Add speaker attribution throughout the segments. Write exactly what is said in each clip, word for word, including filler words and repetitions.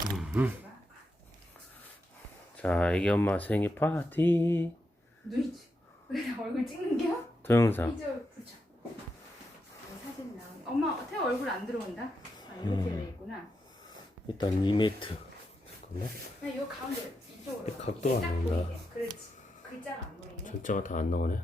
Speaker 1: 음. 자, 애기 엄마 생일 파티.
Speaker 2: 누이지? 왜 얼굴 찍는 게요?
Speaker 1: 동영상.
Speaker 2: 이절 붙여. 사진 나오네. 엄마 태호 얼굴 안 들어온다. 아, 이렇게
Speaker 1: 음.
Speaker 2: 돼 있구나.
Speaker 1: 일단 이 매트. 잠깐만.
Speaker 2: 그냥 요 가운데 이쪽으로.
Speaker 1: 각도가
Speaker 2: 딱
Speaker 1: 안 나온다.
Speaker 2: 보이게. 그렇지. 글자가 안 보이네.
Speaker 1: 글자가 다 안 나오네.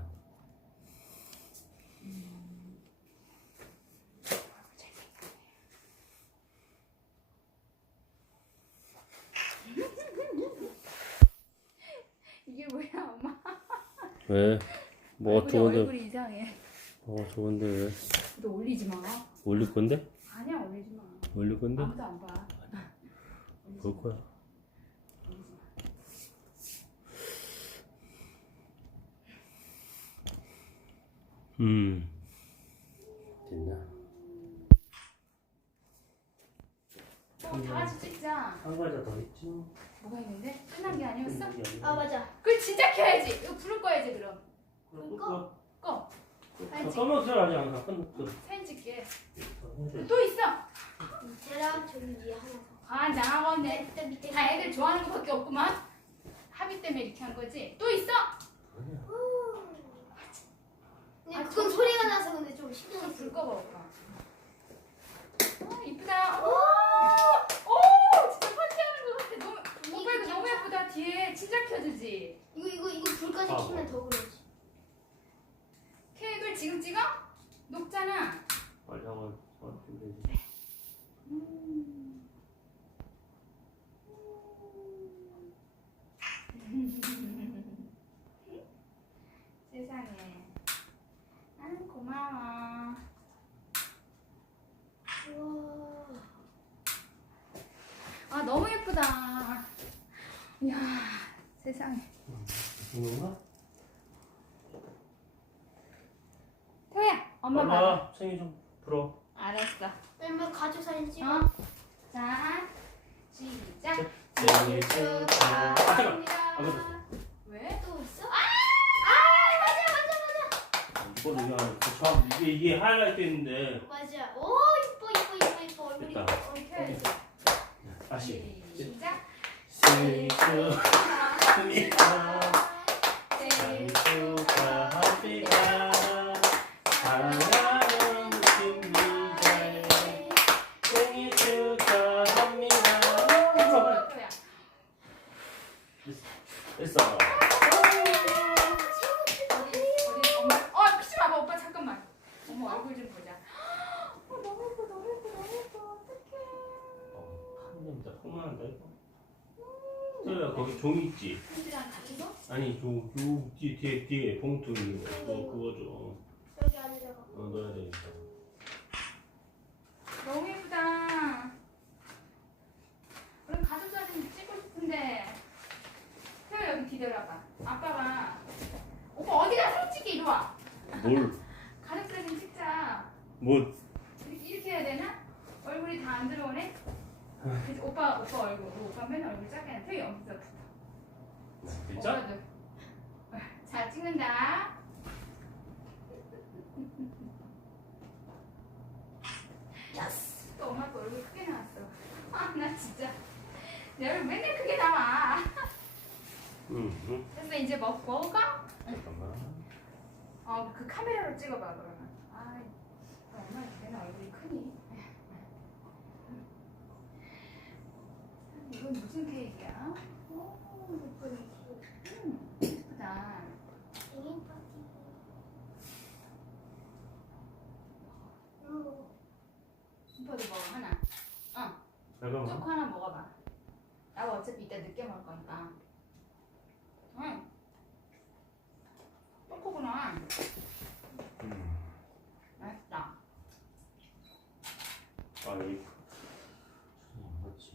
Speaker 2: 이게 뭐야, 엄마?
Speaker 1: 왜? 뭐가
Speaker 2: 얼굴이,
Speaker 1: 좋은데?
Speaker 2: 얼굴이 이상해.
Speaker 1: 어, 좋은데 왜?
Speaker 2: 너 올리지 마.
Speaker 1: 올릴 건데?
Speaker 2: 아니야, 올리지 마.
Speaker 1: 올릴 건데?
Speaker 2: 아무도 안 봐.
Speaker 1: 볼 거야.
Speaker 2: 올리지 마.
Speaker 1: 음. 됐나?
Speaker 2: 어, 다 같이 찍자.
Speaker 1: 한 과자 더 있지?
Speaker 2: 뭐가 있는데? 끝난 게 아니었어?
Speaker 3: 아 맞아.
Speaker 2: 그걸 진짜 켜야지. 이거 불을 꺼야지 그럼.
Speaker 1: 그거
Speaker 2: 꺼.
Speaker 1: 잠깐만 기다려. 아직 안 끝났어.
Speaker 2: 사진 찍게. 또 있어.
Speaker 3: 이제랑 저기 위에 하나 더.
Speaker 2: 환장하겠네.
Speaker 3: 밑에 밑에.
Speaker 2: 다 애들 좋아하는 것밖에 없구만. 합의 때문에 이렇게 한 거지. 또 있어.
Speaker 3: 근데
Speaker 2: 아,
Speaker 3: 그건
Speaker 2: 저-
Speaker 3: 소리가 나서 근데 좀 신경
Speaker 2: 불
Speaker 3: 쓰여.
Speaker 2: 꺼봐 오빠. 아 이쁘다. 오, 오, 진짜 파티하는 것 같아. 너무 오빠 이거 너무 예쁘다. 뒤에 진짜 켜주지.
Speaker 3: 이거 이거 이거 불까지
Speaker 1: 아,
Speaker 3: 켜면 더 그러지.
Speaker 2: 케이크를 지금 찍어? 녹잖아.
Speaker 1: 빨리 하고 어, 준비되지.
Speaker 2: 세상에. 아 고마워.
Speaker 3: 우와.
Speaker 2: 아 너무 예쁘다. 이야 세상에.
Speaker 1: 이건가?
Speaker 2: 태호야 엄마 봐봐.
Speaker 1: 엄마 생일 좀 불어.
Speaker 2: 알았어.
Speaker 3: 그러면 가족 사진 찍어.
Speaker 2: 어? 자 시작.
Speaker 1: 생일 축하합니다.
Speaker 2: 축하합니다. 왜?
Speaker 3: 또 있어?
Speaker 1: 이거 그냥 참 이게 이게 하이라이트인데.
Speaker 3: 맞아. 오 이뻐 이뻐 이뻐 이뻐 얼굴이
Speaker 1: 됐다.
Speaker 3: 얼굴이 켜야지.
Speaker 1: 다시.
Speaker 2: 시작.
Speaker 1: 생일 축하합니다.
Speaker 2: 생일
Speaker 1: 생일 축하합니다. 사랑하는 김미자의 생일 축하합니다.
Speaker 2: 축하합니다.
Speaker 1: 됐어.
Speaker 2: 어디 어디 엄마 어 피지 마봐 오빠 잠깐만. 엄마 얼굴 좀 보자. 어 너무 예뻐 너무 예뻐 너무 예뻐 어떡해.
Speaker 1: 어, 한 냄새 콩나는다 이거. 태호야 거기 종이 있지?
Speaker 2: 핸드랑 같이 줘?
Speaker 1: 아니 요, 요 뒤에 뒤에 뒤에 봉투 있는 거 그거 그거 줘.
Speaker 3: 여기 안에다가.
Speaker 1: 어 넣어야 되니까.
Speaker 2: 너무 예쁘다. 우리 가족 사진 찍고 싶은데. 태호 여기 뒤돌아봐. 아빠가 오빠 어디가 솔직히 이리 와.
Speaker 1: 뭘?
Speaker 2: 가족 사진 찍자.
Speaker 1: 뭘?
Speaker 2: 이렇게, 이렇게 해야 되나? 얼굴이 다 안 들어오네? 그치, 오빠 오빠 얼굴 오빠 맨날 얼굴 작게 해. 태호 여기서 붙어.
Speaker 1: 진짜?
Speaker 2: 오빠도. 자 찍는다.
Speaker 3: 야스.
Speaker 2: 또 엄마 또 얼굴 크게 나왔어. 아 나 진짜 내 얼굴 맨날 크게 나와.
Speaker 1: 응. 응.
Speaker 2: 그래서 이제 먹 먹을까?
Speaker 1: 잠깐만.
Speaker 2: 어 그 카메라로 찍어봐 그러면. 아 엄마 맨날 얼굴이 크니? 이건 무슨 케이크야? 오 예뻐 예뻐. 음 예쁘다.
Speaker 3: 생일 파티. 음.
Speaker 2: 오빠도 먹어 하나. 어.
Speaker 1: 잠깐만.
Speaker 2: 초코 하나 먹어봐. 나 어차피 이따 늦게 먹을 거니까. 응. 초코구나.
Speaker 1: 음.
Speaker 2: 맛있다.
Speaker 1: 아 여기. 맞지?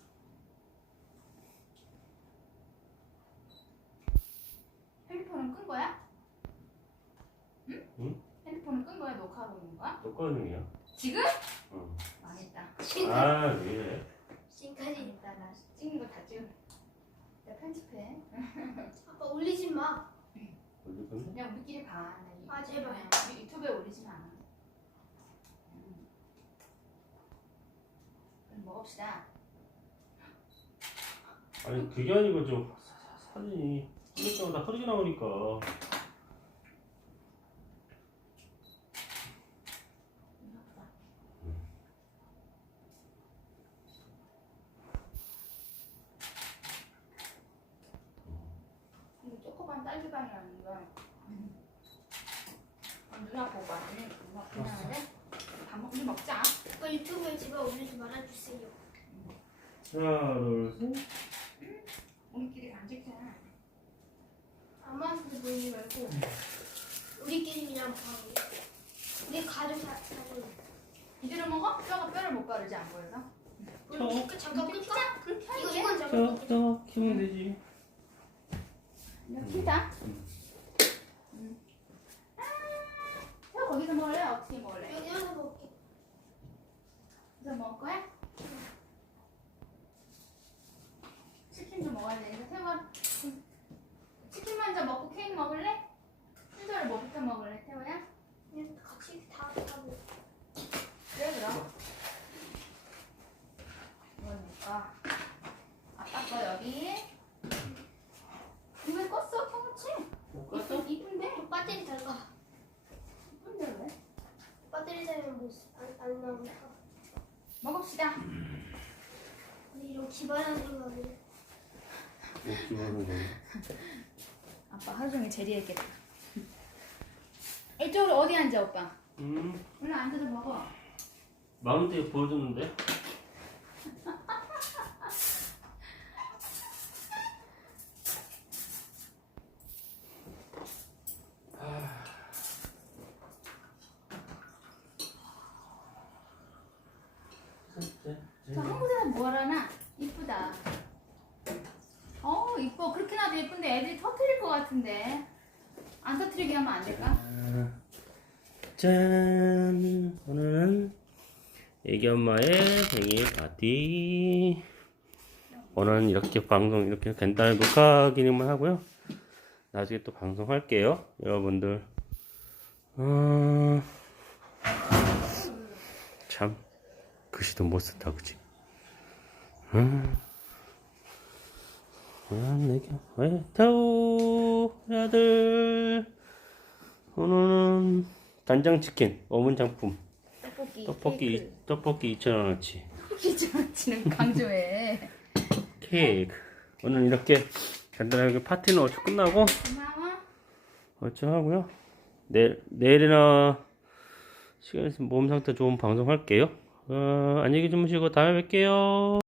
Speaker 2: 핸드폰은 끈 거야? 응?
Speaker 1: 응?
Speaker 2: 핸드폰은 끈 거야? 녹화하고 있는 거야?
Speaker 1: 녹화중이야.
Speaker 2: 지금?
Speaker 1: 응.
Speaker 2: 망했다.
Speaker 1: 아 왜?
Speaker 3: 지금까지
Speaker 2: 있다. 나 찍는 거 다 찍은. 나 편집해.
Speaker 3: 아빠 올리지 마.
Speaker 1: 올릴 건데?
Speaker 2: 그냥 우리끼리 봐. 나 이-
Speaker 3: 아, 제발.
Speaker 2: 우리 유튜브에 올리지 마. 음. 그럼 먹읍시다.
Speaker 1: 아니 그게 아니고 좀 사- 사- 사진이 찍을 때마다 흐리게 나오니까.
Speaker 2: 이거 초코반 딸기반이라는 거. 아, 누나 보고 왔니? 누나 그냥 해? 밥 먹, 우리 먹자.
Speaker 3: 아빠 유튜브에 제발 올리지 말아주세요.
Speaker 1: 하나 둘 셋.
Speaker 2: 우리끼리 안 찍잖아.
Speaker 3: 아무한테 보이지 말고 우리끼리 그냥 봐. 우리 가족 사 사진.
Speaker 2: 이대로 먹어? 뼈가 뼈를 못 가르지 안 보여서?
Speaker 3: 우리 그 잠깐 끌까?
Speaker 2: 그렇게
Speaker 3: 이거
Speaker 2: 할게.
Speaker 3: 이건 잠깐 끌까?
Speaker 1: 저 키우면 되지.
Speaker 2: 이거 키자. 음. 아, 저 거기서 먹을래? 어떻게 먹을래?
Speaker 3: 여기 여기서 먹게.
Speaker 2: 여기서 먹을 거야? 치킨 좀 먹어야 되니까 태우가 치킨 먼저 먹고 케이크 먹을래? 순서를 뭐부터 먹을래 태우야?
Speaker 3: 그냥 같이 다 하고.
Speaker 2: 그래 그럼. 뭐니까 아빠 거 여기. 이거 왜 껐어 통치?
Speaker 1: 못
Speaker 2: 이쁜 이쁜데?
Speaker 3: 배터리 달라.
Speaker 2: 이쁜데 왜?
Speaker 3: 배터리 되면 뭐안 나오니까.
Speaker 2: 먹읍시다.
Speaker 3: 우리 이런 기발한 생각을.
Speaker 1: 뭐 기분은 거야?
Speaker 2: 아빠 하루 종일 제리했겠다. 이쪽으로 어디 앉아 오빠?
Speaker 1: 음.
Speaker 2: 올라 앉아서 먹어.
Speaker 1: 마운트에 보여줬는데.
Speaker 2: 저 한국 사람 뭐하나? 이쁘다. 어 이뻐. 그렇게 나도 예쁜데 애들이 터트릴 것 같은데. 안 터트리게 하면 안 될까?
Speaker 1: 짠! 오늘은 애기 엄마의 생일 파티. 오늘은 이렇게 방송 이렇게 간단히 녹화 기능만 하고요. 나중에 또 방송할게요, 여러분들. 어... 참 글씨도 못 쓴다, 그치? 음. 아, 내게 왜 타오 우리 아들. 오늘은 간장치킨 어문장품
Speaker 2: 떡볶이.
Speaker 1: 떡볶이 떡볶이 이천 원어치
Speaker 2: 떡볶이 좋아하시는 강조해.
Speaker 1: 케이크. 오늘 이렇게 간단하게 파티는 어찌 끝나고
Speaker 2: 고마워.
Speaker 1: 어찌 하고요. 내일 내일이나 시간 있으면 몸 상태 좋은 방송 할게요. 어, 안녕히 주무시고 다음에 뵐게요.